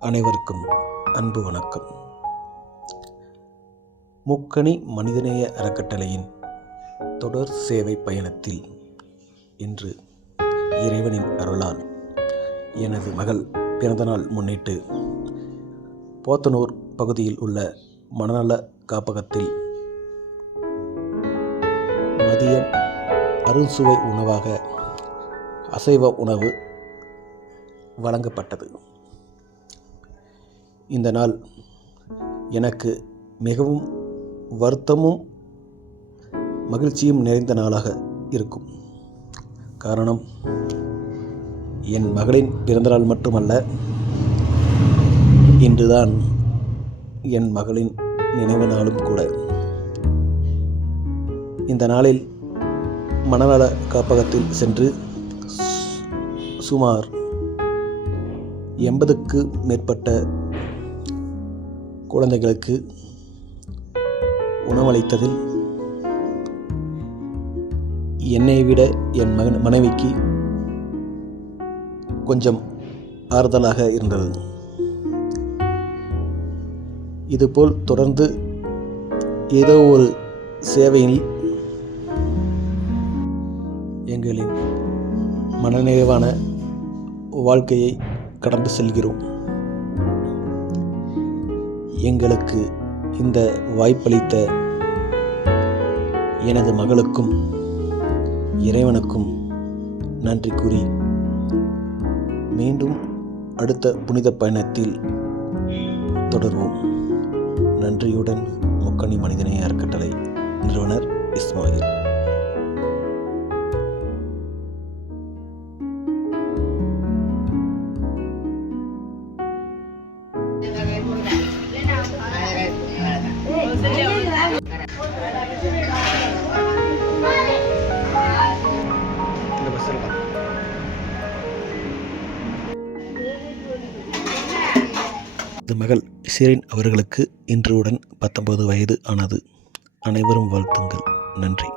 அனைவருக்கும் அன்பு வணக்கம். முக்கணி மனிதநேய அறக்கட்டளையின் தொடர் சேவை பயணத்தில் இன்று இறைவனின் அருளால் எனது மகள் பிறந்தநாள் முன்னிட்டு போத்தனூர் பகுதியில் உள்ள மனநல காப்பகத்தில் மதியம் அறுசுவை உணவாக அசைவ உணவு வழங்கப்பட்டது. இந்த நாள் எனக்கு மிகவும் வருத்தமும் மகிழ்ச்சியும் நிறைந்த நாளாக இருக்கும். காரணம், என் மகளின் பிறந்தநாள் மட்டுமல்ல, இன்றுதான் என் மகளின் நினைவு நாளும் கூட. இந்த நாளில் மனநல காப்பகத்தில் சென்று சுமார் 80க்கு மேற்பட்ட குழந்தைகளுக்கு உணவளித்ததில் என்னை விட என் மனைவிக்கு கொஞ்சம் ஆறுதலாக இருந்தது. இதுபோல் தொடர்ந்து ஏதோ ஒரு சேவையில் எங்களின் மனநிறைவான வாழ்க்கையை கடந்து செல்கிறோம். எங்களுக்கு இந்த வாய்ப்பளித்த எனது மகளுக்கும் இறைவனுக்கும் நன்றி கூறி மீண்டும் அடுத்த புனித பயணத்தில் தொடர்வோம். நன்றியுடன் முக்கணி மனிதநேய அறக்கட்டளை நிறுவனர் இஸ்மாயில். மகள் ஷெரின் அவர்களுக்கு இன்றுடன் 19 வயது ஆனது. அனைவரும் வாழ்த்துங்கள். நன்றி.